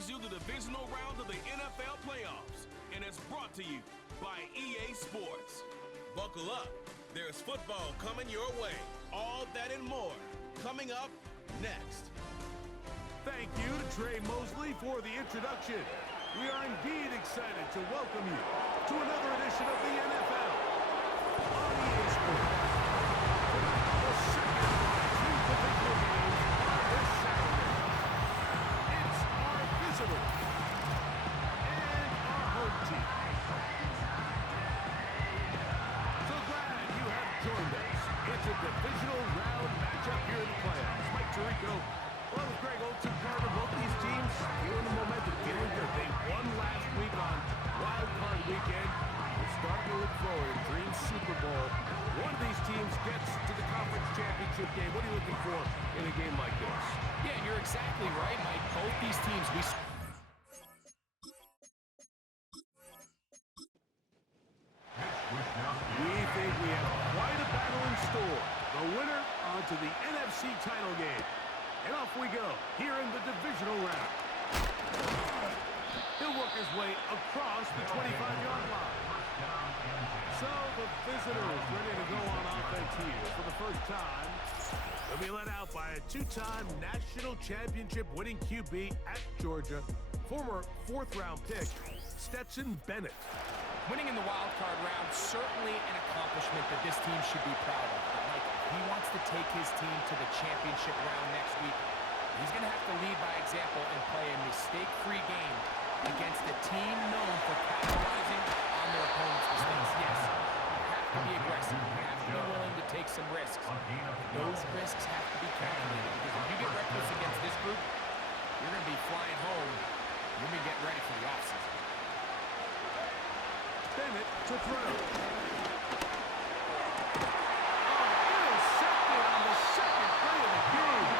brings you the divisional round of the NFL playoffs, and it's brought to you by EA Sports. Buckle up. There's football coming your way. All that and more coming up next. Thank you to Trey Mosley for the introduction. We are indeed excited to welcome you to another edition of the NFL on EA Sports. Tonight, the second of our two divisional games on this Saturday. It's our visitors and our home team. So glad you have joined us. It's a divisional round matchup here in the playoffs. Mike Tirico, along with Greg Olsen, part of both these teams, feeling the momentum, getting good. They won last week on Wild Card Weekend. We're starting to look forward to Dream Super Bowl. One of these teams gets to the conference championship game. What are you looking for in a game like this? Yeah, you're exactly right, Mike. Both these teams, we think we have quite a battle in store. The winner onto the NFC title game. And off we go, here in the divisional round. He'll work his way across the 25-yard line. So the visitors ready to go on offense here for the first time. They'll be led out by a two-time national championship winning QB at Georgia, former fourth-round pick, Stetson Bennett. winning in the wild card round, certainly an accomplishment that this team should be proud of. But Mike, if he wants to take his team to the championship round next week, he's going to have to lead by example and play a mistake-free game against a team known for capitalizing on their opponent's mistakes. Yes, you have to be aggressive. You have to be willing to take some risks. Those risks have to be calculated, because if you get reckless against this group, you're going to be flying home. You're going to be getting ready for the offseason. Bennett to throw. Intercepted on the second play of the game.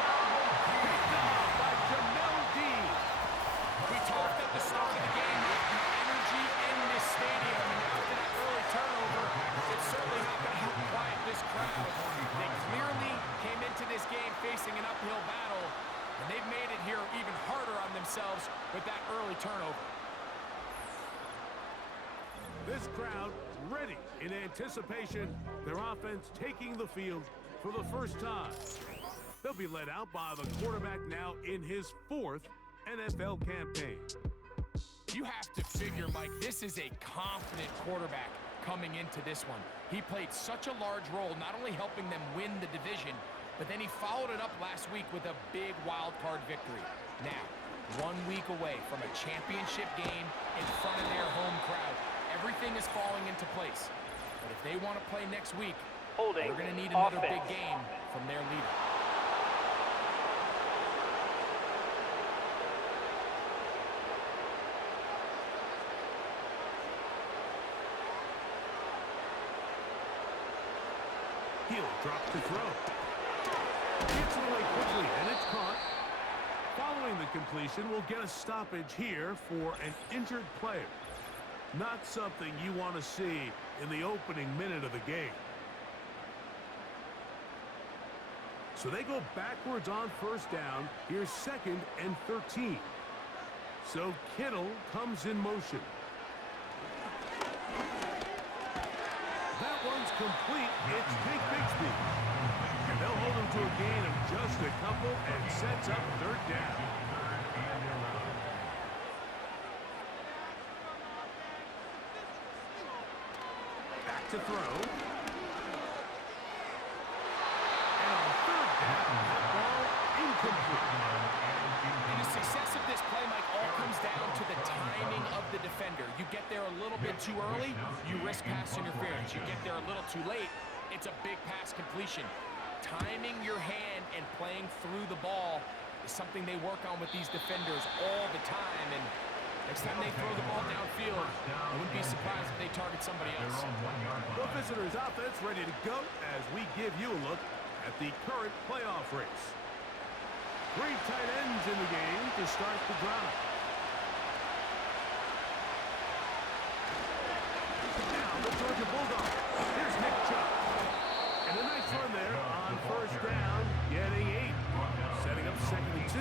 Picked off by Jamel Dean. We talked at the start of the game about the energy in this stadium, and after that early turnover, it's certainly not going to help quiet this crowd. They clearly came into this game facing an uphill battle, and they've made it here even harder on themselves with that early turnover. This crowd ready in anticipation, their offense taking the field for the first time. They'll be led out by the quarterback now in his fourth NFL campaign. You have to figure, Mike, this is a confident quarterback coming into this one. He played such a large role, not only helping them win the division, but then he followed it up last week with a big wild card victory. Now, 1 week away from a championship game in front of their home crowd, everything is falling into place. But if they want to play next week, they're going to need another big game from their leader. He'll drop to throw. Gets it away quickly, and it's caught. Following the completion, we'll get a stoppage here for an injured player. Not something you want to see in the opening minute of the game. So they go backwards on first down. Here's 2nd and 13. So Kittle comes in motion. That one's complete. It's Big Bixby. And they'll hold him to a gain of just a couple and sets up 3rd down. To throw. And on 3rd down, that ball incomplete. And the success of this play, Mike, all comes down to the timing of the defender. You get there a little bit too early, you risk pass interference. You get there a little too late, it's a big pass completion. Timing your hand and playing through the ball is something they work on with these defenders all the time. And next time they throw the ball downfield, I wouldn't be surprised if they target somebody else. The visitors' offense ready to go as we give you a look at the current playoff race. 3 tight ends in the game to start the drive. Now the Georgia Bulldogs. Here's Nick Chubb. And a nice run there on first down, getting 8. Setting up 2nd and 2.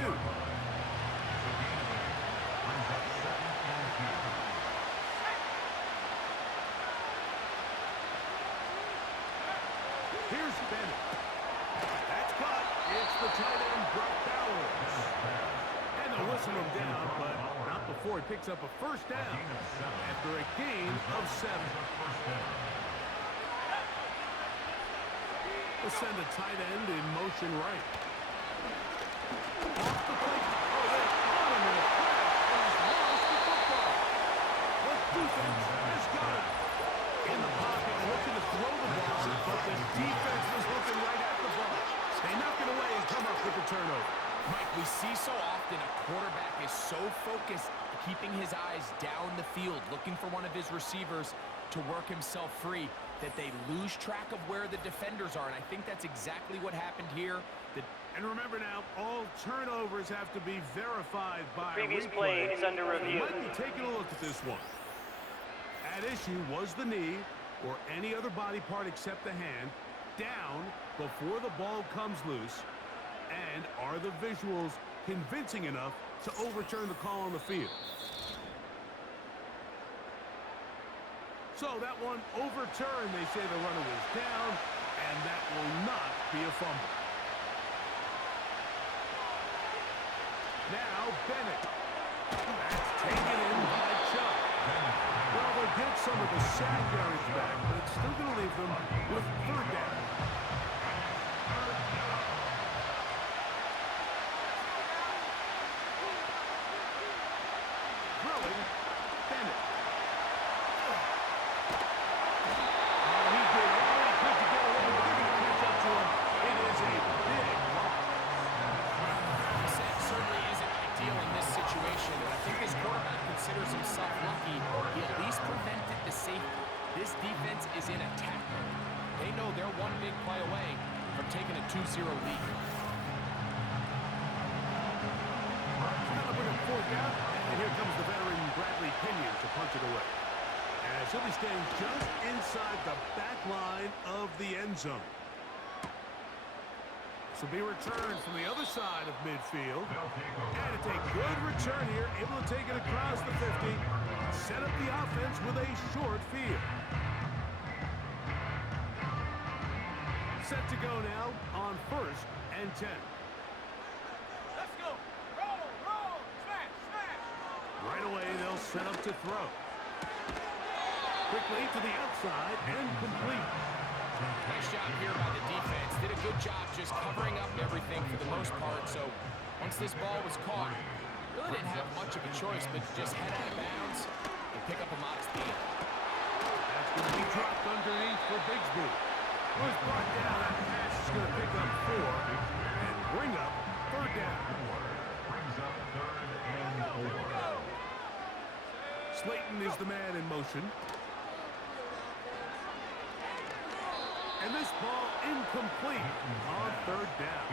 Here's Bennett. That's caught. It's the tight end, Brock Bowers. And they'll whistle him down, but not before he picks up a first down after a gain of 7. We'll send a tight end in motion right. Off the plate. Oh, they caught him in a crash, and he's lost the football. The defense has got it. In the pocket, looking to throw the ball, but the defense was looking right at the ball. They knock it away and come up with the turnover. Mike, we see so often a quarterback is so focused, keeping his eyes down the field, looking for one of his receivers to work himself free, that they lose track of where the defenders are, and I think that's exactly what happened here. And remember now, all turnovers have to be verified by Previous replay. play is under review. Might be taking a look at this one. At issue was the knee, or any other body part except the hand, down before the ball comes loose. And are the visuals convincing enough to overturn the call on the field? So that one overturned. They say the runner was down, and that will not be a fumble. Now Bennett. That's taken in by Chubb. Well, they'll get some of the sack yards back, but it's still going to leave them with third down. Throwing, Bennett. He did all he could to get away, but they're going to catch up to him. It is a big loss. Sack certainly isn't ideal in this situation, and I think his quarterback considers himself lucky. He at least prevented the safety. This defense is in attack mode. They know they're one big play away from taking a 2-0 lead. Now bring a fourth down, and here comes the veteran Bradley Pinion to punch it away. As he'll be staying just inside the back line of the end zone. This will be returned from the other side of midfield. And it's a good return here, able to take it across the 50. Set up the offense with a short field. Set to go now on 1st and 10. Let's go. Roll. Smash. Right away, they'll set up to throw. Quickly to the outside and complete. Nice job here by the defense. Did a good job just covering up everything for the most part. So once this ball was caught, really didn't have much of a choice but just head out of bounds and pick up a modest gain. That's going to be dropped underneath for Bigsby. Was brought down. That pass is going to pick up 4 and bring up third down. Slayton is the man in motion. And this ball incomplete on third down.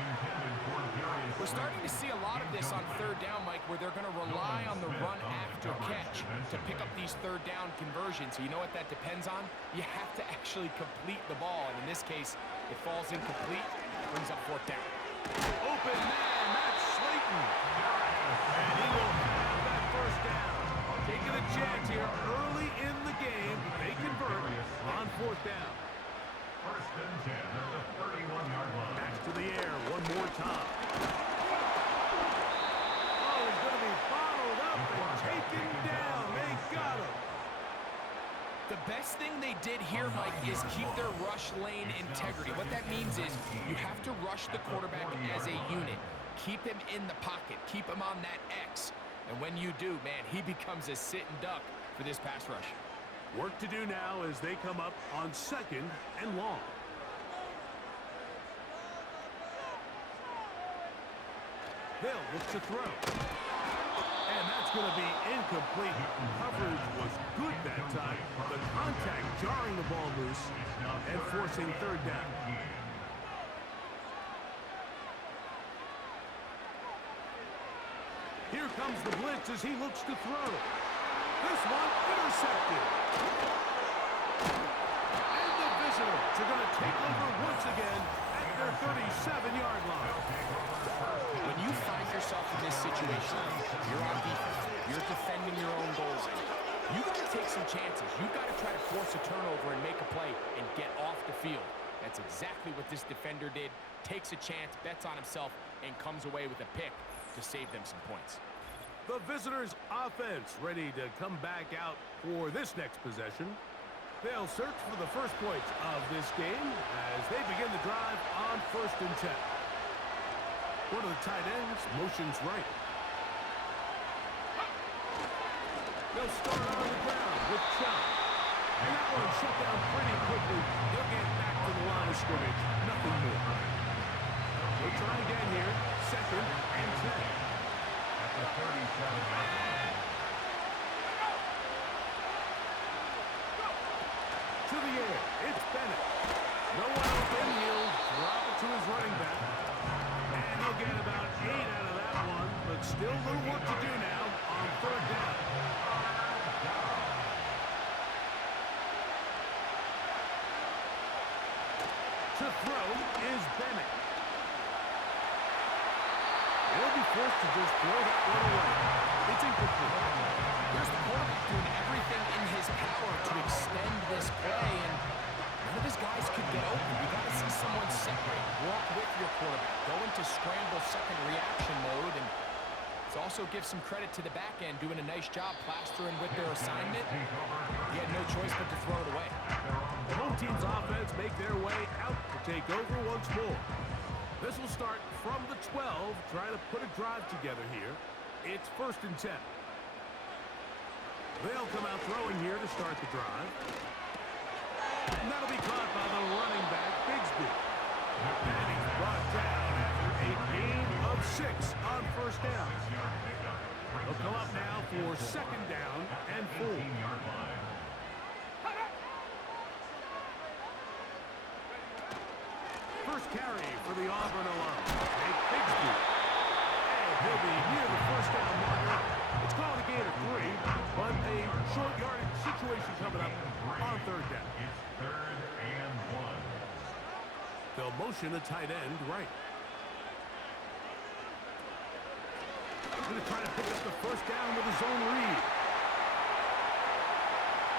We're starting to see a lot of this on third down, Mike, where they're going to rely on the run after catch to pick up these third down conversions. So you know what that depends on? You have to actually complete the ball. And in this case, it falls incomplete, brings up fourth down. Open man, that's Slayton. And he will have that first down. Taking a chance here early in the game. They convert on fourth down. First and 10 at the 31-yard line. Back to the air one more time. Oh, he's going to be bottled up and taken down. They got him. The best thing they did here, Mike, is keep their rush lane integrity. What that means is you have to rush the quarterback as a unit. Keep him in the pocket. Keep him on that X. And when you do, man, he becomes a sit and duck for this pass rush. Work to do now as they come up on 2nd and long. They'll look to throw. And that's going to be incomplete. Coverage was good that time. The contact jarring the ball loose and forcing third down. Here comes the blitz as he looks to throw. This one intercepted. And the visitors are going to take over once again at their 37-yard line. When you find yourself in this situation, you're on defense, you're defending your own goals, you got to take some chances. You got to try to force a turnover and make a play and get off the field. That's exactly what this defender did. Takes a chance, bets on himself, and comes away with a pick to save them some points. The visitors' offense ready to come back out for this next possession. They'll search for the first points of this game as they begin the drive on 1st and 10. One of the tight ends motions right. They'll start on the ground with Chubb. And that one shut down pretty quickly. They'll get back to the line of scrimmage. Nothing more. They'll try again here. 2nd and 10. At the 37-yard line. To the air. It's Bennett. No one open. He'll drop it to his running back. And he'll get about 8 out of that one. But still a little work to do now on 3rd down. To throw is Bennett. He'll be forced to just throw that one away. It's incomplete. Here's the quarterback doing everything in his power to extend this play, and none of his guys could get open. You got to see someone separate, walk with your quarterback, go into scramble second reaction mode, and let's also give some credit to the back end doing a nice job plastering with their assignment. He had no choice but to throw it away. The home team's offense make their way out to take over once more. This will start from the 12, trying to put a drive together here. It's 1st and 10. They'll come out throwing here to start the drive. And that'll be caught by the running back, Bigsby. And he's brought down after a gain of 6 on 1st down. They'll come up now for 2nd down and 4. First carry for the Auburn alum, Jake Bigsby. And he'll be near the 1st down marker. It's called a gain of 3, but a short yardage situation coming up on 3rd down. It's 3rd and 1. They'll motion a tight end right. Going to try to pick up the 1st down with his own read.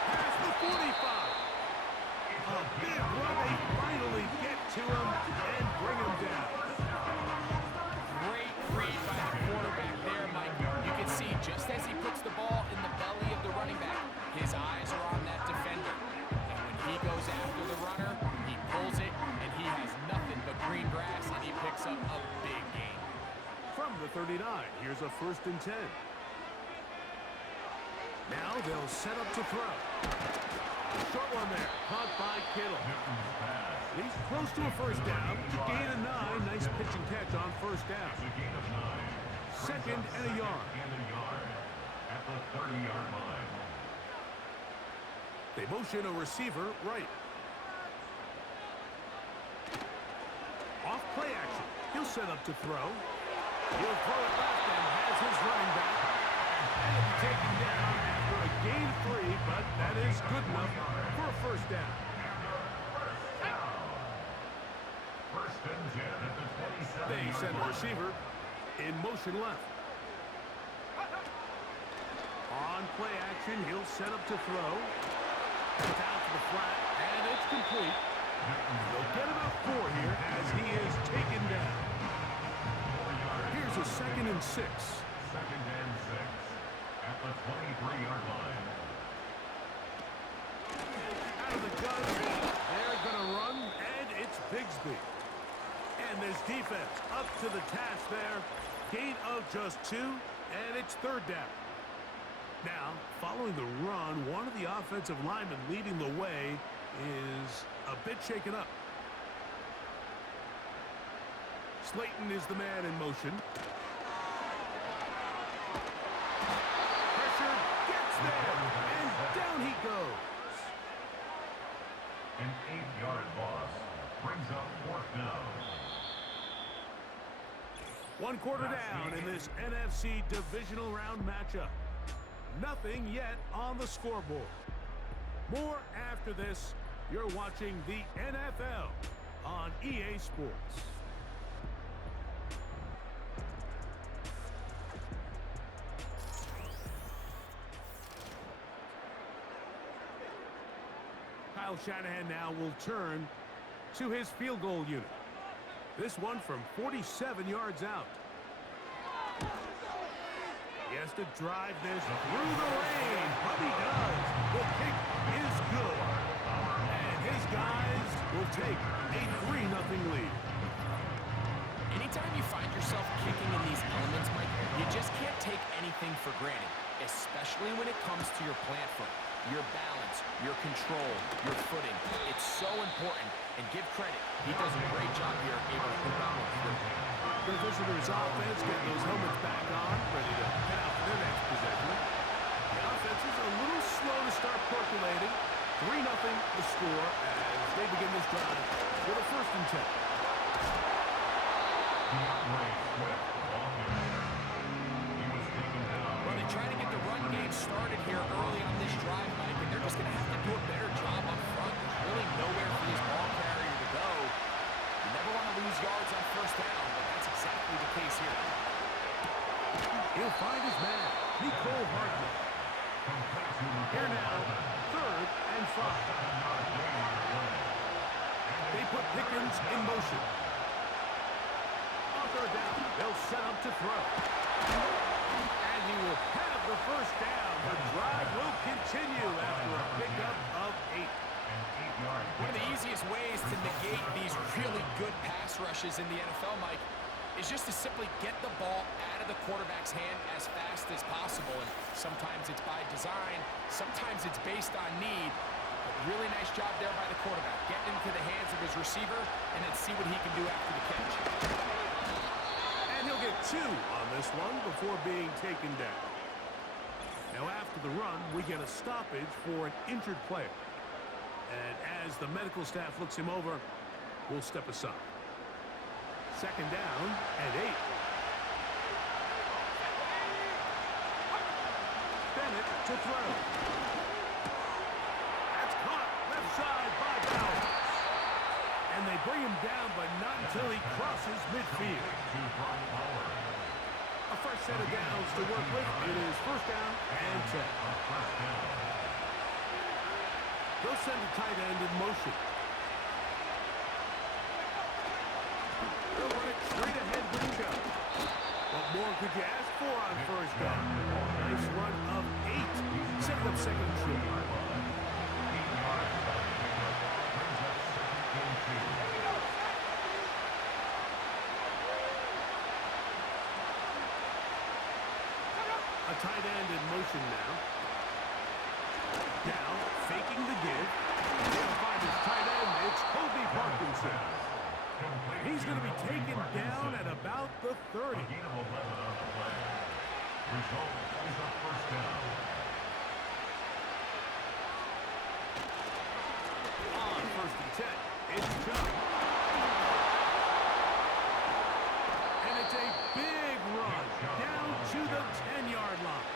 Past the 45. A big run. They finally get to him and bring him down. Great read by the quarterback there, Mike. You can see just as he puts the ball in the belly of the running back, his eyes are on that defender. And when he goes after the runner, he pulls it, and he has nothing but green grass, and he picks up a big gain. From the 39, here's a 1st and 10. Now they'll set up to throw. Short one there, caught by Kittle. He's close to a 1st down. Gain of 9. Nice pitch and catch on 1st down. 2nd and a yard. At the 30-yard line. They motion a receiver right. Off play action. He'll set up to throw. He'll throw it left and has his running back. And he'll be taken down after a gain of 3, but that is good enough for a 1st down. 1st and 10 at the 27. They send the receiver in motion left. On play action, he'll set up to throw. It's out to the flat, and it's complete. They'll get about 4 here as he is taken down. Here's a 2nd and 6. 2nd and 6 at the 23-yard line. Out of the gun, they're going to run, and it's Bigsby. And this defense up to the task there. Gain of just 2, and it's 3rd down. Now, following the run, one of the offensive linemen leading the way is a bit shaken up. Slayton is the man in motion. Pressure gets there, and down he goes. An 8-yard loss brings up 4th down. 1 quarter down in this NFC divisional round matchup. Nothing yet on the scoreboard. More after this. You're watching the NFL on EA Sports. Kyle Shanahan now will turn to his field goal unit. This one from 47 yards out. He has to drive this through the rain, but he does. The kick is good. And his guys will take a 3-0 lead. Anytime you find yourself kicking in these elements, Mike, you just can't take anything for granted, especially when it comes to your plant foot, your balance, your control, your footing. It's so important, and give credit. He does a great job here able to put that one through. The visitors' offense getting those helmets back on, ready to head out for their next possession. The offense is a little slow to start percolating. 3-0 the score as they begin this drive with a 1st and 10. Well, they try to get the run game started here early on this drive, Mike, and they're just going to have to do a better job up front. There's really nowhere for this ball carrier to go. You never want to lose yards on 1st down, but that's exactly the case here. He'll find his man, Nicole Hartman. Here now, 3rd and 5. They put Pickens in motion. On 3rd down, they'll set up to throw. And he will have the 1st down. The drive will continue after a pickup of 8. One of the easiest ways to negate these really good pass rushes in the NFL, Mike, is just to simply get the ball out of the quarterback's hand as fast as possible. And sometimes it's by design, sometimes it's based on need. But really nice job there by the quarterback, getting into the hands of his receiver and then see what he can do after the catch. And he'll get 2 on this one before being taken down. Now after the run, we get a stoppage for an injured player. And as the medical staff looks him over, we'll step aside. 2nd down and 8. Bennett to throw. That's caught left side by Bowers. And they bring him down, but not until he crosses midfield. A fresh set of downs to work with. It is 1st down and 10. They'll send a tight end in motion. They'll run it straight ahead with Chubb. What more could you ask for on 1st down? Nice run of 8. Setting up 2nd short. A tight end in motion now. Now, faking the give. He'll find his tight end. It's Kobe Parkinson. He's going to be taken down at about the 30. Result is a 1st down. On 1st and 10, it's Chubb. And it's a big run down to the 10-yard line.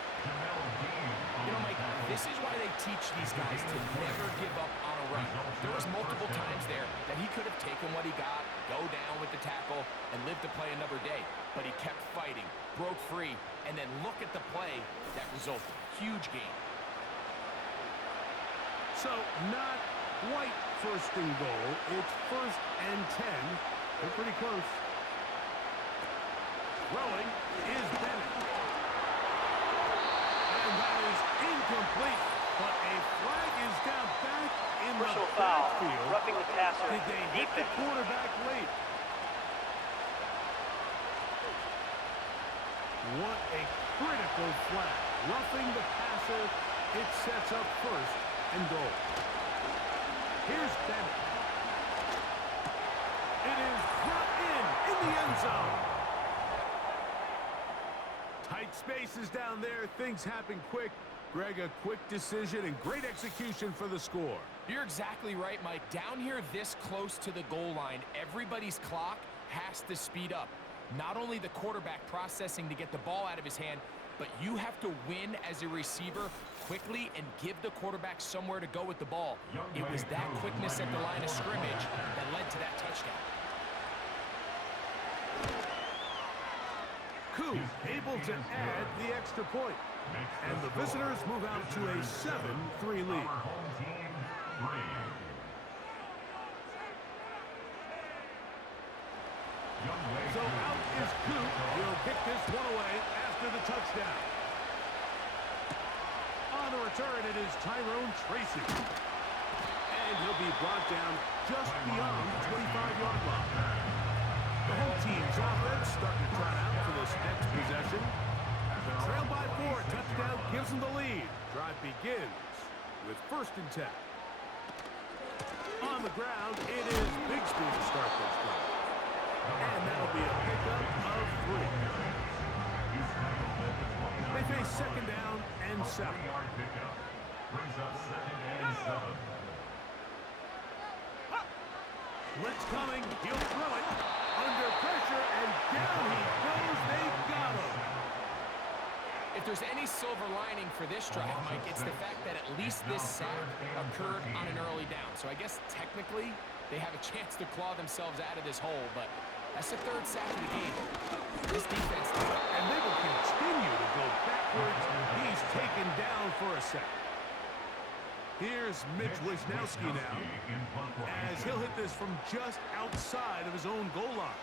You know, Mike, this is why they teach these guys to never give up on a run. There was multiple times there that he could have taken what he got, go down with the tackle, and live to play another day. But he kept fighting, broke free, and then look at the play that resulted. Huge gain. So, not quite 1st and goal. It's 1st and 10. They're pretty close. Throwing is Bennett. And that is incomplete. But a flag is down back in the backfield. Roughing the passer. Did they hit the quarterback late? What a critical flag. Roughing the passer. It sets up 1st and goal. Here's Bennett. It is brought in the end zone. Tight spaces down there. Things happen quick. Greg, a quick decision and great execution for the score. You're exactly right, Mike. Down here this close to the goal line, everybody's clock has to speed up. Not only the quarterback processing to get the ball out of his hand, but you have to win as a receiver quickly and give the quarterback somewhere to go with the ball. It was that quickness at the line of scrimmage that led to that touchdown. Koo able to add the extra point. And the visitors move out to a 7-3 lead. kick this one away after the touchdown. On the return, it is Tyrone Tracy. And he'll be brought down just beyond the 25-yard line. The home team's offense starting to trot out for this next possession. The trail by 4, touchdown gives them the lead. Drive begins with 1st and 10. On the ground, it is Bigsby to start this drive. And that'll be a pickup of 3. They face 2nd down and 7. Brings up 2nd and 7. Blitz coming, he'll throw it. Under pressure, and down he goes. They got him. If there's any silver lining for this drive, Mike, it's the fact that at least this sack occurred on an early down. So I guess technically they have a chance to claw themselves out of this hole, but that's the 3rd sack of the game. This defense, and they will continue to go backwards. He's taken down for a sack. Here's Mitch Wisnowski now, as he'll hit this from just outside of his own goal line.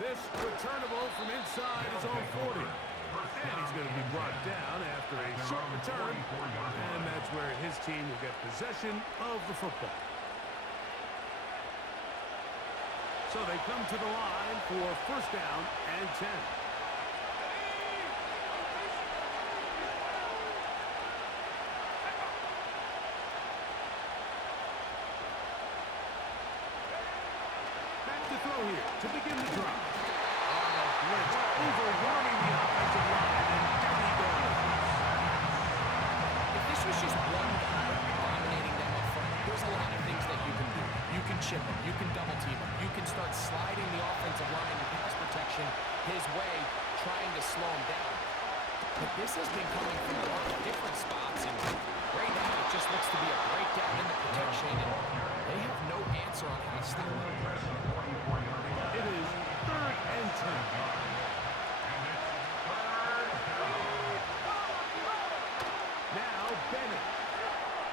This returnable from inside his own 40. And he's going to be brought down after a short return. And that's where his team will get possession of the football. So they come to the line for 1st down and 10. Back to throw here to begin the drive. On a blitz, overwhelming the offensive line, and down he goes. if this was just one guy dominating them up front, there's a lot of things that you can do. You can chip him, you can double team him, you can start sliding the offensive line and pass protection his way, trying to slow him down. But this has been coming from a lot of different spots, and right now it just looks to be a breakdown in the protection, and they have no answer on how to stop him. It is 3rd and 10. Now Bennett.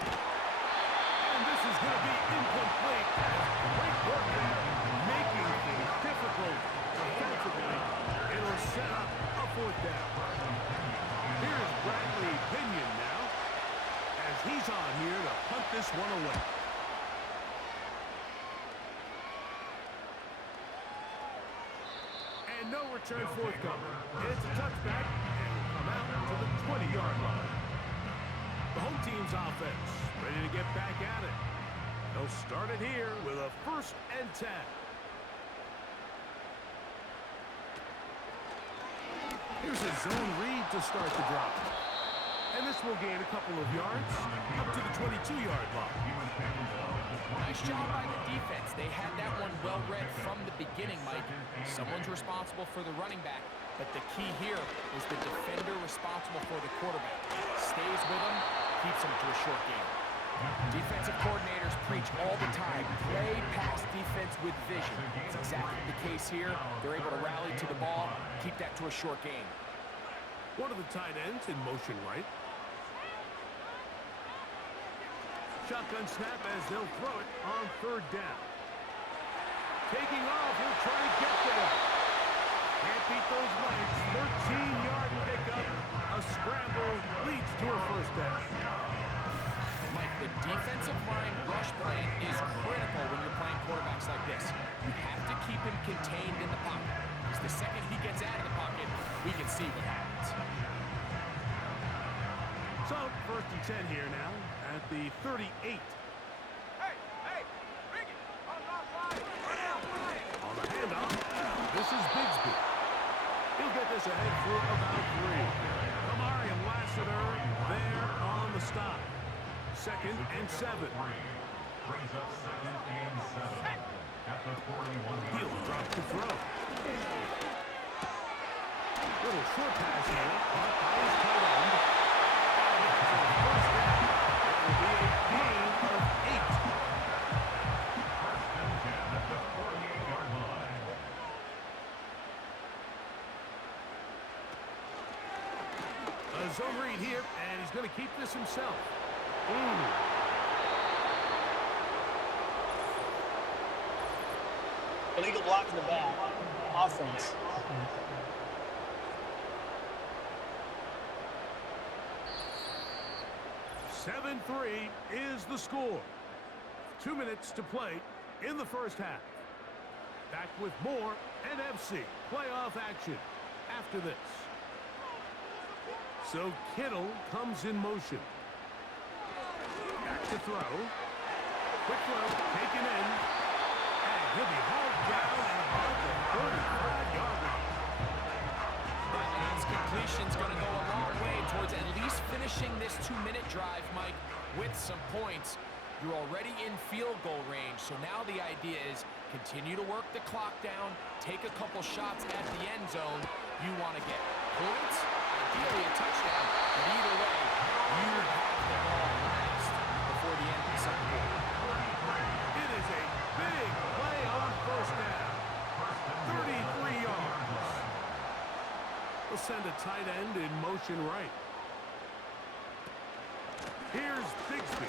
And this is going to be incomplete. Great work there, making things difficult defensively. It'll set up a 4th down. Here's Bradley Pinion now, as he's on here to punt this one away. And no return forthcoming. It's a touchback, and will come out to the 20-yard line. The home team's offense ready to get back at it. They'll start it here with a 1st and 10. Here's a zone read to start the drive. And this will gain a couple of yards up to the 22-yard line. Nice job by the defense. They had that one well read from the beginning, Mike. Someone's responsible for the running back, but the key here is the defender responsible for the quarterback. Stays with him, keeps him to a short game. Defensive coordinators preach all the time, play pass defense with vision. It's exactly the case here. They're able to rally to the ball, keep that to a short game. One of the tight ends in motion right. Shotgun snap as they'll throw it on 3rd down. Taking off, he'll try to get there. Can't beat those legs. 13-yard pickup. A scramble leads to a 1st down. Mike, the defensive line rush plan is critical when you're playing quarterbacks like this. You have to keep him contained in the pocket, because the second he gets out of the pocket, we can see what happens. So, 1st and 10 here now at the 38. On the handoff, this is Bigsby. He'll get this ahead for about 3. Kamari and Lassiter there on the stop. 2nd and 7. Brings up 2nd and 7. At the 41. He'll drop to throw. Little short pass here, caught by his tight end. Zone read here, and he's going to keep this himself. Illegal block in the back. Offense. 7-3 is the score. 2 minutes to play in the first half. Back with more NFC playoff action after this. So Kittle comes in motion. Back to throw. Quick throw, taken in. And he'll be hauled down at about the 35-yard line. That means completion's going to go a long way towards at least finishing this 2-minute drive, Mike, with some points. You're already in field goal range, so now the idea is continue to work the clock down, take a couple shots at the end zone. You want to get points, ideally a touchdown, but either way, you have the ball last before the end of the second quarter. It is a big play on first down. 33 yards. We'll send a tight end in motion right. Here's Bigsby.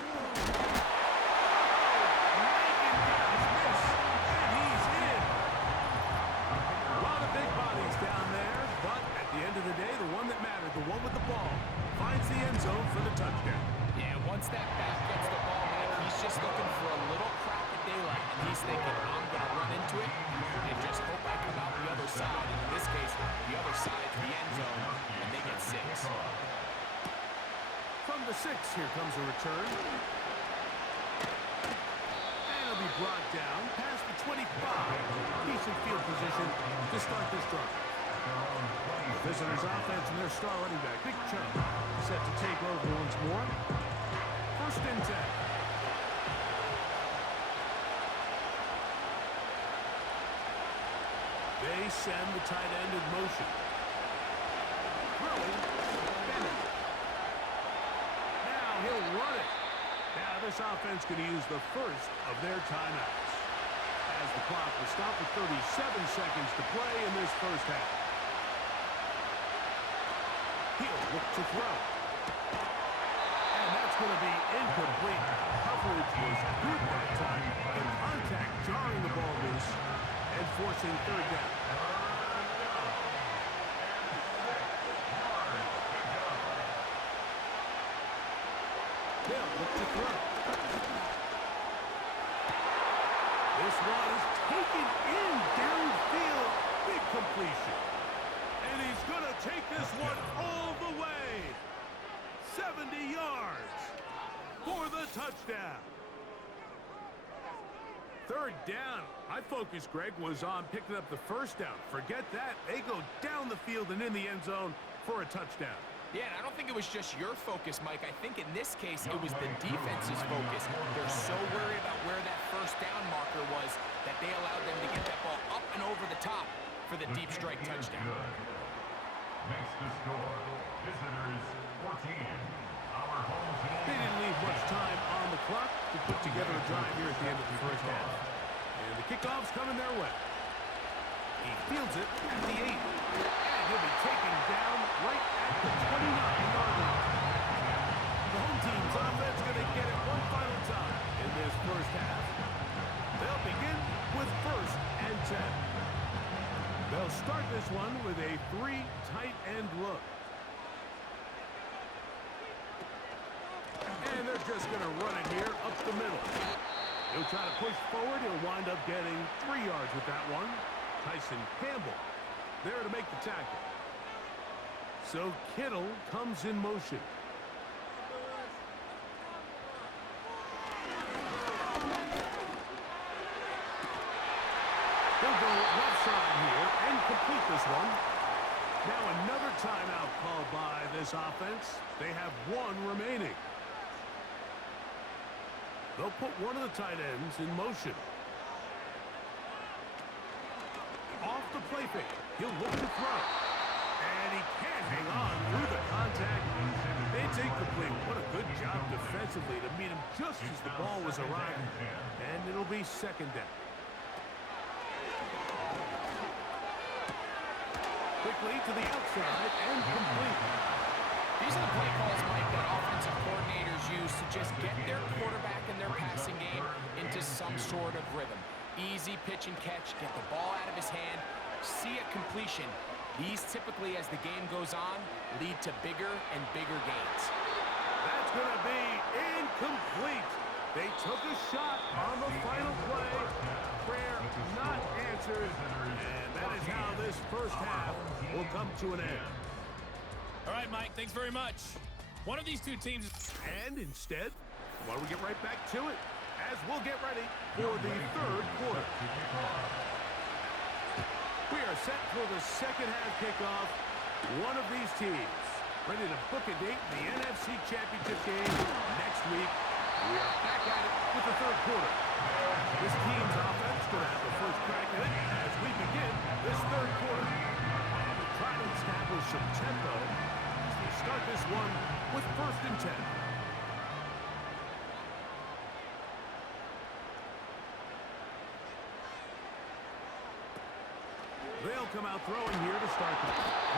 The day, the one that mattered, the one with the ball, finds the end zone for the touchdown. Yeah, once that back gets the ball back, he's just looking for a little crack of daylight, and he's thinking, I'm going to run into it and just hope I come out the other side. And in this case, the other side to the end zone, and they get 6. From the 6, here comes a return. And it'll be brought down past the 25. Decent field position to start this drive. Visitors offense and their star running back, Big Chubb, set to take over once more. First and 10. They send the tight end in motion. Throwing. Bennett. Now he'll run it. Now this offense going to use the first of their timeouts. As the clock will stop with 37 seconds to play in this first half. He'll look to throw. And that's going to be incomplete. Coverage was good that time. The contact jarring the ball loose and forcing third down. He'll look to throw. This one is taken in downfield. Big completion. And he's going to take this one all the way. 70 yards for the touchdown. Third down. My focus, Greg, was on picking up the first down. Forget that. They go down the field and in the end zone for a touchdown. Yeah, and I don't think it was just your focus, Mike. I think in this case, it was the defense's focus. They're so worried about where that first down marker was that they allowed them to get that ball up and over the top for the deep strike touchdown. Makes the score. Visitors 14. Our home team. They didn't leave much time on the clock to put together a drive here at the end of the first half. And the kickoff's coming their way. He fields it at the 8. And he'll be taken down right at the 29-yard line. The home team's offense going to get it one final time in this first half. They'll begin with first and 10. They'll start this one with a 3 tight end look. And they're just going to run it here up the middle. He'll try to push forward. He'll wind up getting 3 yards with that one. Tyson Campbell there to make the tackle. So Kittle comes in motion. He'll go left side here and complete this one. Now another timeout called by this offense. They have 1 remaining. They'll put one of the tight ends in motion. Off the play fake. He'll look to throw. And he can't hang on through the contact. It's incomplete. What a good job defensively to meet him just as the ball was arriving. And it'll be second down. Quickly to the outside and complete. These are the play calls, Mike, that offensive coordinators use to just get their quarterback and their passing game into some sort of rhythm. Easy pitch and catch, get the ball out of his hand, see a completion. These typically, as the game goes on, lead to bigger and bigger gains. That's going to be incomplete. They took a shot on the final play. Prayer not answered. And that is how this first half will come to an end. All right, Mike, thanks very much. One of these two teams... And instead, why don't we get right back to it, as we'll get ready for the third quarter. We are set for the second half kickoff. One of these teams ready to book a date in the NFC Championship game next week. We are back at it with the third quarter. This team's offense going to have the first crack at it as we begin this third quarter. We try to establish some tempo as we start this one with 1st and 10. They'll come out throwing here to start.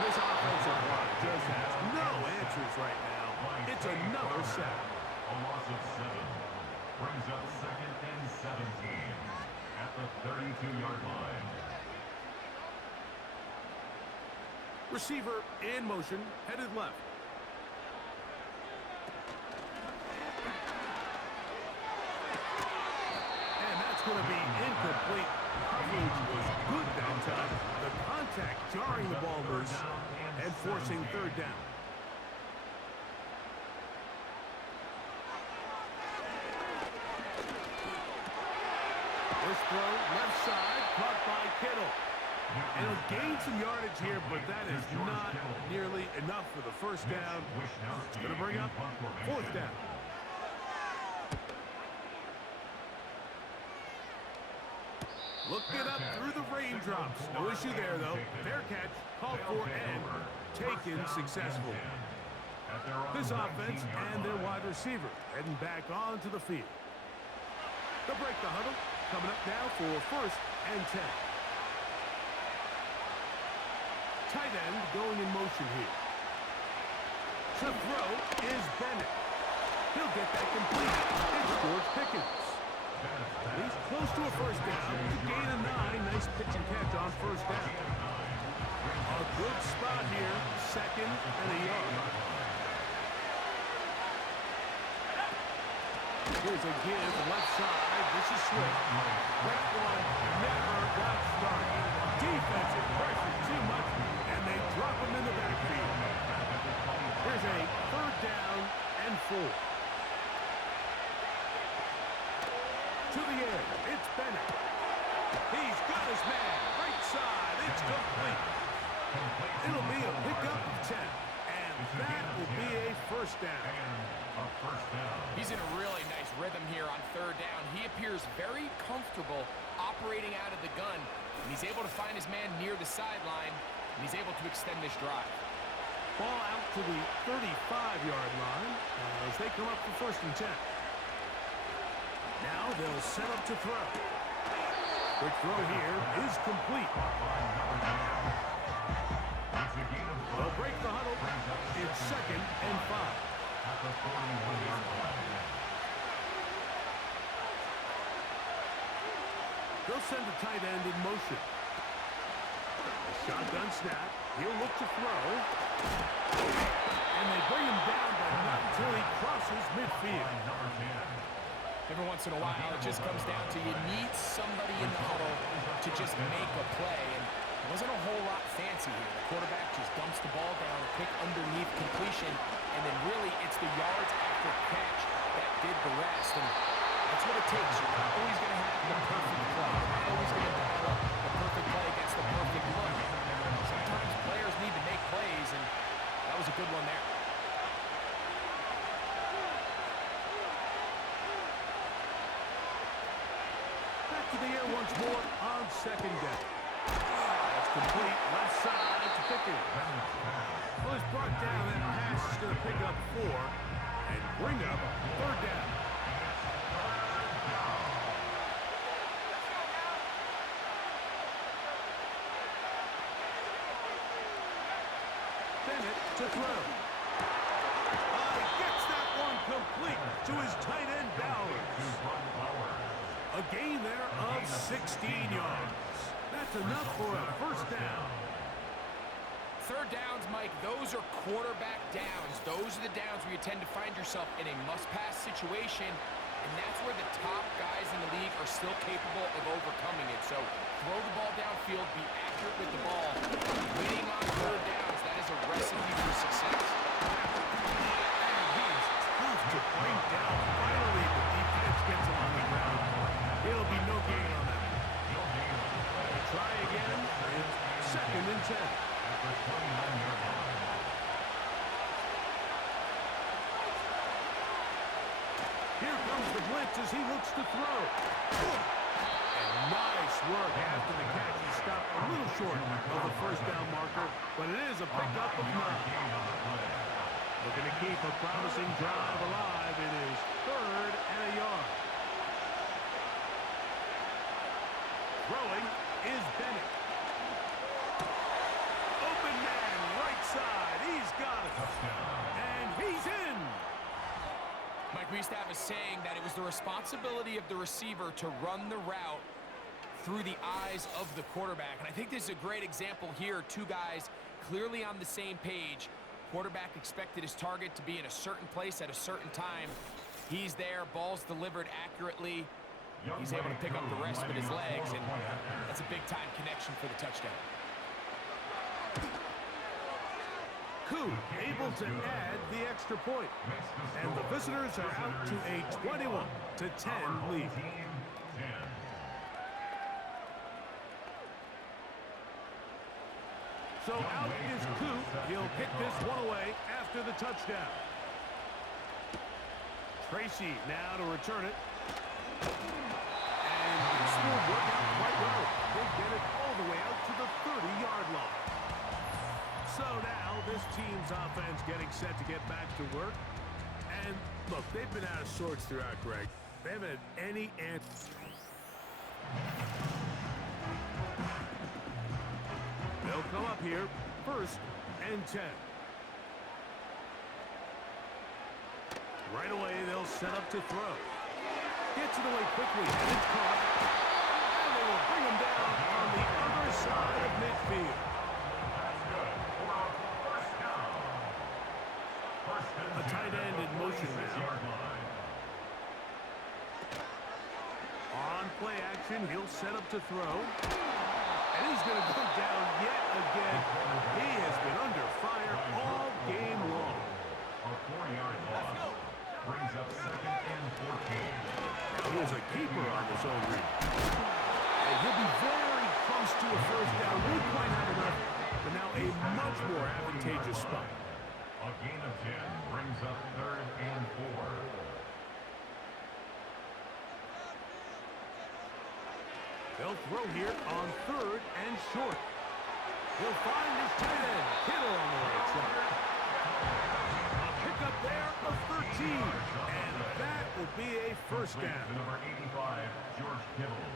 This offensive line just has no answers right now. It's another sack. A loss of 7 brings up 2nd and 17 at the 32-yard line. Receiver in motion, headed left. And that's going to be incomplete. Coverage was good that time. The contact jarring the ball loose and forcing 3rd down. This throw, left side, caught by Kittle. And he'll gain some yardage here, but that is not nearly enough for the first down. It's going to bring up 4th down. Looked it up through the raindrops. No issue there, though. Fair catch, called for, and taken successfully. This offense and their wide receiver heading back onto the field. They'll break the huddle. Coming up now for 1st and 10. Tight end going in motion here. To throw is Bennett. He'll get that complete. It's George Pickens. He's close to a 1st down. Gain of 9. Nice pitch and catch on 1st down. A good spot here. 2nd and a yard. Here's a give, left side. This is Swift. That one never got started. Defensive pressure too much, and they drop him in the backfield. Here's a 3rd down and 4. To the air, it's Bennett. He's got his man, right side. It's complete. It'll be a pickup of 10, and that will be a 1st down. He's in a really nice rhythm here on 3rd down. He appears very comfortable operating out of the gun, and he's able to find his man near the sideline, and he's able to extend this drive. Ball out to the 35-yard line as they come up for 1st and 10. Now they'll set up to throw. Quick throw here is complete. They'll break the huddle. It's 2nd and 5. At the 41-yard line. They'll send the tight end in motion. A shotgun snap. He'll look to throw. And they bring him down, but not until he crosses midfield. Number 10. Every once in a while, it just comes down to you need somebody in the huddle to just make a play. And it wasn't a whole lot fancy here. The quarterback just dumps the ball down, a quick underneath completion, and then really it's the yards after catch that did the rest. And that's what it takes. You're not always going to have the perfect play. You're not always going to dial up the perfect play against the perfect look. Sometimes players need to make plays, and that was a good one there. Back to the air once more on 2nd down. That's complete. Left side to Pickens. Well, it's brought down. That pass is going to pick up 4 and bring up 3rd down. Bennett to throw. He gets that one complete to his tight end Bowers. A gain there of 16 yards. That's enough for a first down. Third downs, Mike, those are quarterback downs. Those are the downs where you tend to find yourself in a must-pass situation, and that's where the top guys in the league are still capable of overcoming it. So throw the ball downfield, be accurate with the ball. Winning on third downs, that is a recipe for success. And he's tough to bring down. Finally, the defense gets him on the ground. It'll be no gain on that. Try again. It's 2nd and 10. Here comes the blitz as he looks to throw. And nice work after the catch. He stopped a little short of the first down marker, but it is a pickup of 9. Looking to keep a promising drive alive. It is 3rd and a yard. Throwing is Bennett. Open man, right side. He's got it. And he's in. Mike, we used to have a saying that it was the responsibility of the receiver to run the route through the eyes of the quarterback. And I think this is a great example here. Two guys clearly on the same page. Quarterback expected his target to be in a certain place at a certain time. He's there, ball's delivered accurately. He's able to pick up the rest with his legs, and that's a big-time connection for the touchdown. Koo able to add the extra point. And the visitors are out to a 21-10 lead. So out is Koo. He'll kick this one away after the touchdown. Tracy now to return it. And this will work out quite well. They get it all the way out to the 30-yard line. So now this team's offense getting set to get back to work. And look, they've been out of sorts throughout, Greg. They haven't had any answers. They'll come up here, 1st and 10. Right away, they'll set up to throw. Gets it away quickly, and it's caught. And they will bring him down on the other side of midfield. A tight end in motion now. On play action, he'll set up to throw. And he's going to go down yet again. He has been under fire all game long. A 4-yard loss brings up 2nd and 14. He is a keeper on his own read. And he'll be very close to a first down. Won't quite have enough, but now a much more advantageous spot. A gain of 10 brings up 3rd and 4. They'll throw here on 3rd and short. He'll find his tight end. Kittle on the right side. A pickup there of 13. And that will be a first down. Number 85, George Kittle.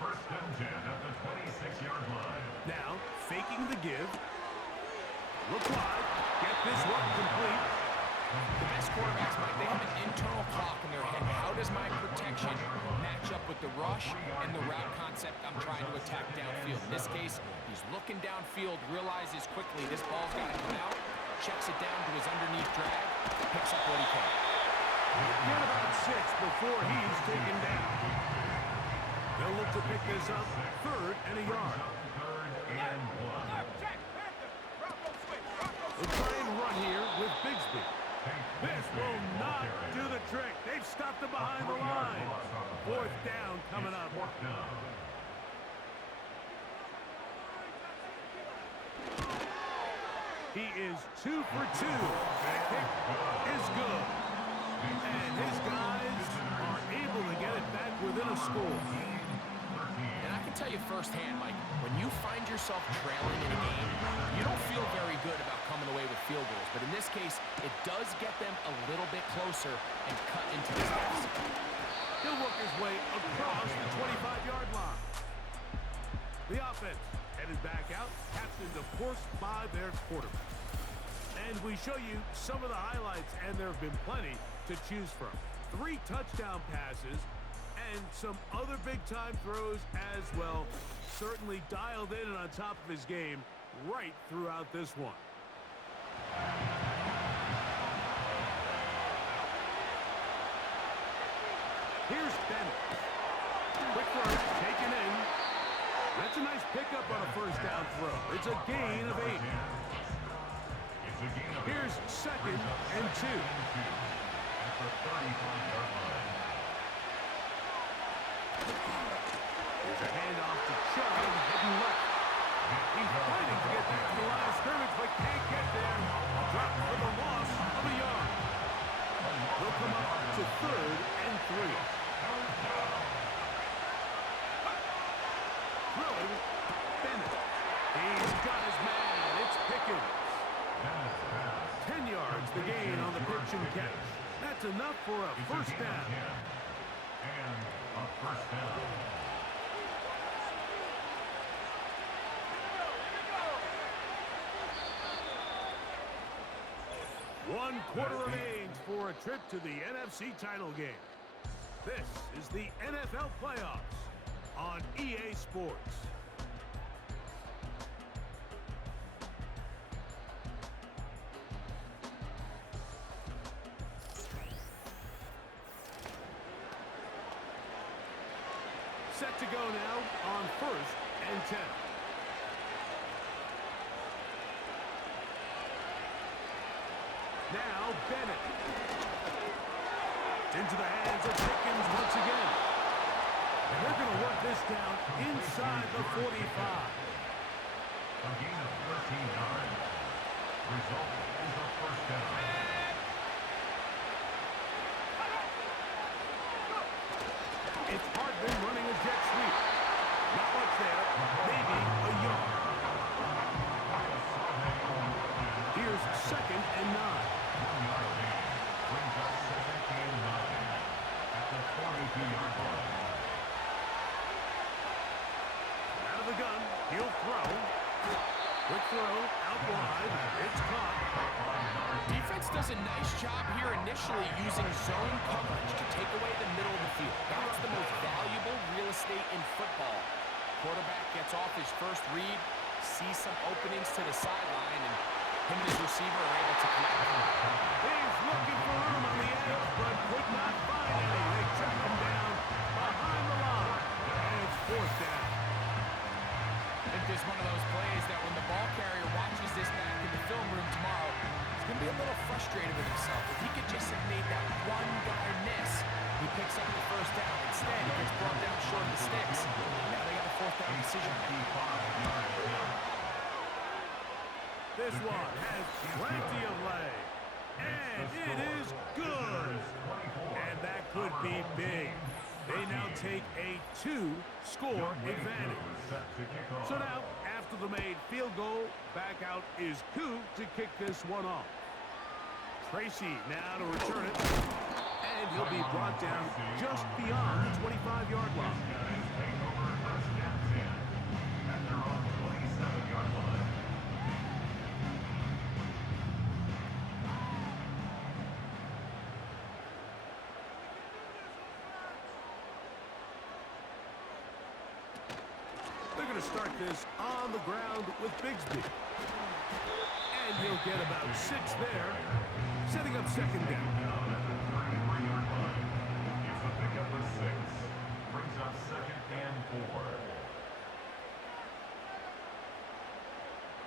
1st and 10 at the 26-yard line. Now, faking the give. Look wide. Get this one complete. The best quarterbacks, Mike, they have an internal clock in their head. How does my protection match up with the rush and the route concept I'm trying to attack downfield? In this case, he's looking downfield, realizes quickly this ball's got to come out, checks it down to his underneath drag, picks up what he can. Get about 6 before he's taken down. They'll look to pick this up 3rd and a yard. 3rd and 1. We'll try and run here with Bigsby. This will not do the trick. They've stopped him behind the line. 4th down coming up. 4th down. He is 2 for 2. The kick is good. And his guys are able to get it back within a score. And I can tell you firsthand, Mike, when you find yourself trailing in a game, you don't feel very good about coming away with field goals. But in this case, it does get them a little bit closer and cut into this deficit. He'll work his way across the 25-yard line. The offense headed back out, captained, of course, by their quarterback. And we show you some of the highlights, and there have been plenty to choose from. 3 touchdown passes, and And some other big-time throws as well. Certainly dialed in and on top of his game right throughout this one. Here's Bennett. Quick throw, taken in. That's a nice pickup on a first down throw. It's a gain of 8. Here's 2nd and 2. At the 35-yard line. Here's a handoff to Chubb, hidden left. He's fighting to get back to the line of scrimmage, but can't get there. Drop for the loss of a yard. They'll come up to 3rd and 3. Throwing, Bennett. He's got his man. It's Pickens. 10 yards, the gain on the pitch and catch. That's enough for a first down. And a first down. One quarter remains for a trip to the NFC title game. This is the NFL playoffs on EA Sports. Set to go now on 1st and 10. Now Bennett. Into the hands of Pickens once again. And they're going to work this down inside the 45. A gain of 13 yards. Result is a first down. It's Hardman running a jet sweep. Not much there. Maybe a yard. Here's 2nd and 9. 1-yard gain brings up 2nd and 9 at the 42-yard line. Out of the gun, he'll throw. Quick throw, out wide. It's caught. Defense does a nice job here initially using zone coverage to take away the middle of the field. That's the most valuable real estate in football. Quarterback gets off his first read, sees some openings to the sideline, and him and his receiver are able to connect. He's looking for room on the edge, but could not find any. They track him down behind the line. And it's 4th down. I think this is one of those plays that when the ball carrier watches this back in the film room tomorrow, he's going to be a little frustrated with himself. If he could just have made that one guy miss, he picks up the first down. Instead, he gets brought down short of the sticks. Now they got a 4th down decision. This one has plenty of leg. And it is good. And that could be big. They now take a 2-score advantage. So now, after the made field goal, back out is Koo to kick this one off. Tracy now to return it. And he'll be brought down just beyond the 25-yard line. They're going to start this on the ground with Bigsby. And he'll get about 6 there, setting up 2nd down. It's a pickup of 6. Brings up 2nd and 4.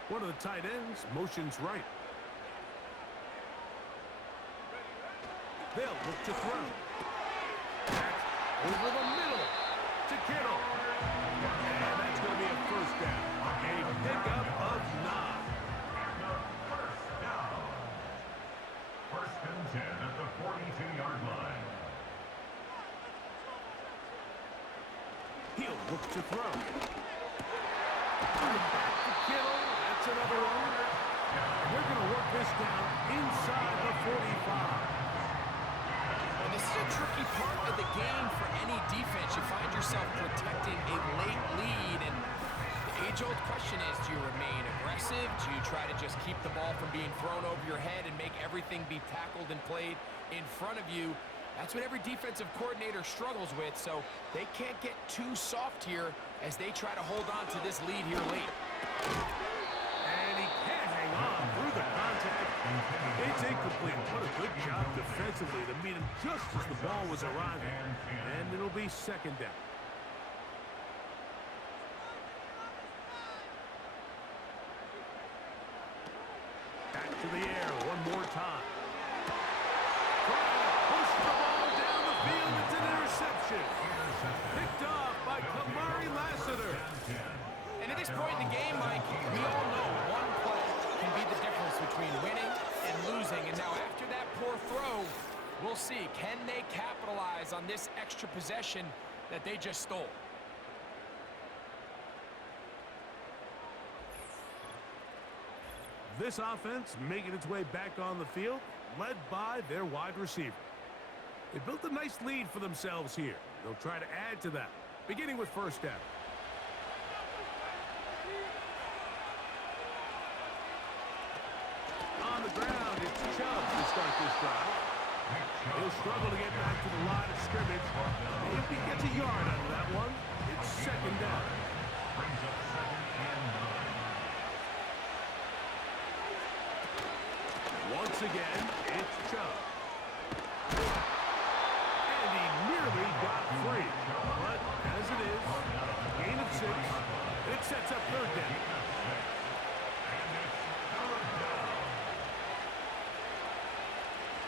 One of the tight ends motions right. They'll look to throw. That's over the middle to Kittle. And that's going to be a first down. A pickup of 9. First and 10 at the 42-yard line. He'll look to throw. Back to Kittle. That's another one. They're going to work this down inside the 45. And this is a tricky part of the game for any defense. You find yourself protecting a late lead, and the age-old question is, do you remain aggressive? Do you try to just keep the ball from being thrown over your head and make everything be tackled and played in front of you? That's what every defensive coordinator struggles with, so they can't get too soft here as they try to hold on to this lead here late. And he can't hang on through the contact. It's incomplete. What a good job defensively to meet him just as the ball was arriving. And it'll be second down. Back to the air one more time. Trying to push the ball down the field. It's an interception. Picked off by Kamari Lassiter. And at this point in the game, Mike, we all know one play can be the difference between winning and losing. And now after that poor throw, we'll see. Can they capitalize on this extra possession that they just stole? This offense making its way back on the field, led by their wide receiver. They built a nice lead for themselves here. They'll try to add to that, beginning with first down. On the ground, it's Chubb to start this drive. He'll struggle to get back to the line of scrimmage. If he gets a yard out of that one, it's second down. Brings up second and 9. Once again, it's Chubb. And he nearly got free. But as it is, gain of 6, it sets up third down.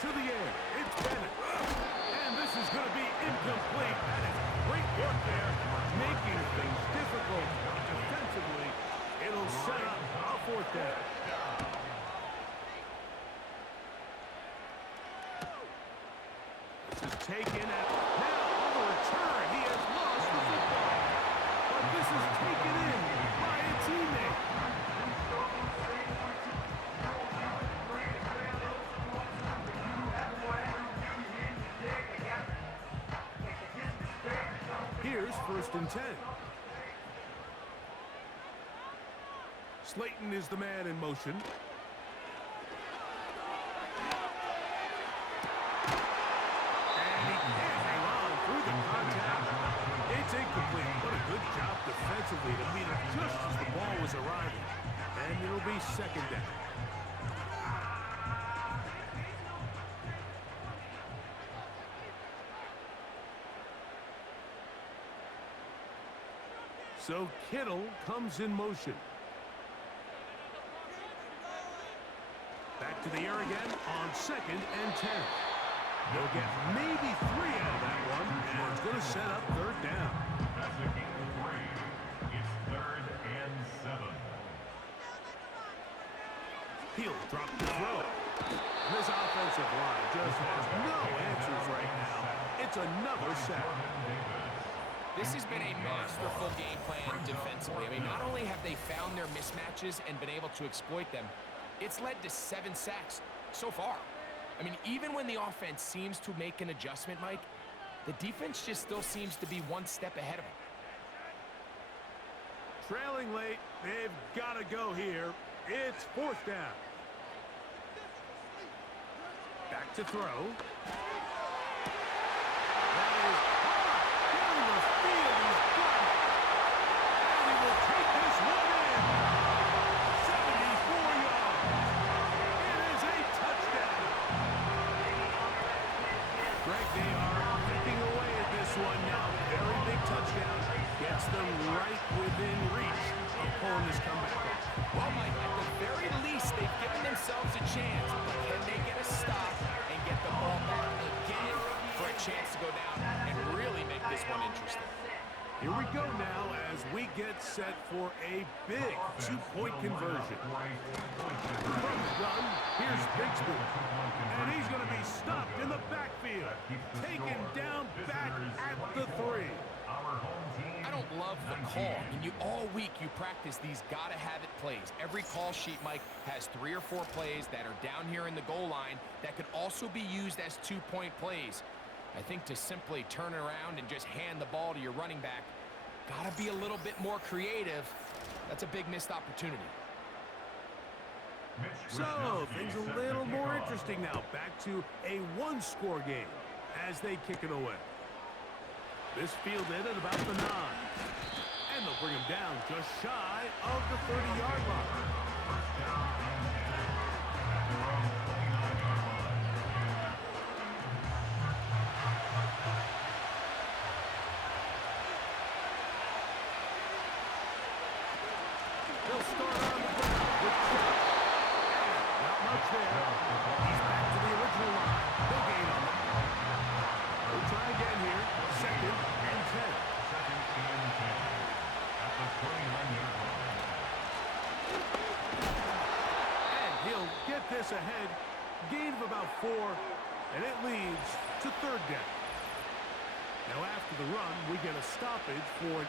To the air, it's Bennett. And this is going to be incomplete. That is great work there, making things difficult defensively. It'll set up a fourth down. This is taken at now on the return. He has lost the football. But this is taken in by a teammate. Here's first and 10. Slayton is the man in motion. It's incomplete. What a good job defensively to meet him just as the ball was arriving. And it'll be second down. So Kittle comes in motion. Back to the air again on second and 10. They'll get maybe 3 out of that one, and it's going to set up third down. That's a gain of 3. It's third and 7. He'll drop the throw. This offensive line just has no answers right now. It's another sack. This has been a masterful game plan defensively. I mean, not only have they found their mismatches and been able to exploit them, it's led to 7 sacks so far. I mean, even when the offense seems to make an adjustment, Mike, the defense just still seems to be one step ahead of them. Trailing late, they've got to go here. It's fourth down. Back to throw. That is down the field. He's got it. And he will take this one in. 74 yards. It is a touchdown. Greg, they are picking away at this one now. Very big touchdown. Gets them right within reach of pulling this comeback off. Well, Mike, at the very least, they've given themselves a chance. But can they get a stop and get the ball back again for a chance to go down and really make this one interesting? Here we go now as we get set for a big two-point conversion. From the gun, here's Bigsby. And he's going to be stopped in the backfield. Taken down back at the 3. I don't love the call. I mean, all week you practice these gotta-have-it plays. Every call sheet, Mike, has 3 or 4 plays that are down here in the goal line that could also be used as two-point plays. I think to simply turn around and just hand the ball to your running back, gotta be a little bit more creative. That's a big missed opportunity. So, things a little more interesting now. Back to a one-score game. as they kick it away. This fielded at about the 9. And they'll bring him down just shy of the 30-yard line. First down and 10 at their own 29-yard line. They'll start on the ground with Chubb. And not much there. He's back to the original line. No gain on that. We'll try again here. 2nd and 10. 2nd and 10 at the 29-yard line. And he'll get this ahead. Gain of about 4. And it leads to 3rd down. Now after the run, we get a stoppage for an